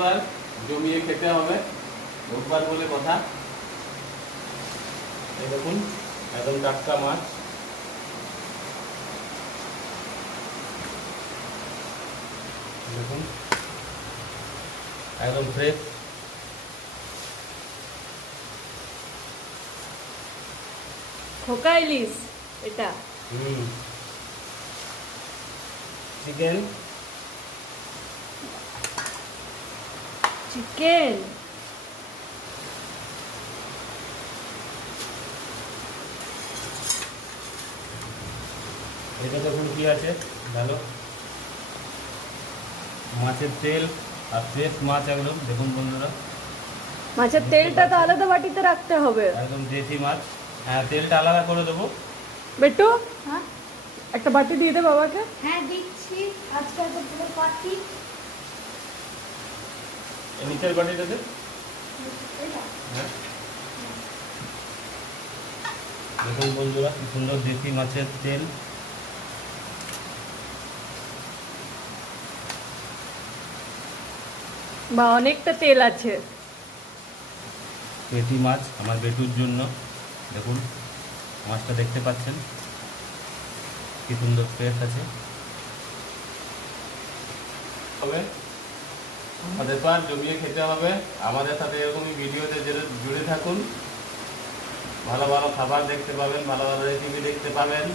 এবার জমিয়ে খেতে হবে, রোববার বলে কথা। এই দেখুন একদম টাটকা মাছ, দেখুন একদম ফ্রেশ। খোকা ইলিশ এটা। চিকেন, চিকেন এটা দেখুন কি আছে ভালো, মাছের তেল আর ফ্রেশ মাছ একদম। দেখুন বন্ধুরা, মাছের তেলটা তো আলাদা বাটিতে রাখতে হবে। একদম দেশি মাছ। হ্যাঁ, তেলটা আলাদা করে দেবো। বেটু হ্যাঁ একটা বাটি দিয়ে দে বাবাকে। হ্যাঁ দিচ্ছি, আজকাল তো পুরো পাতি। এই নিচের বাটিটাতে। হ্যাঁ, দেখুন বন্ধুরা কি সুন্দর দেশি মাছের তেল। বা অনেকটা তেল আছে। পেটি মাছ আমার বেটুর জন্য। দেখুন মাছটা দেখতে পাচ্ছেন কি সুন্দর ফ্রেশ আছে। হবে আমাদের পর জমিয়ে খেতে হবে। আমাদের সাথে এরকমই ভিডিওতে জুড়ে থাকুন, ভালো ভালো খাবার দেখতে পাবেন, ভালো ভালো রেসিপি দেখতে পাবেন।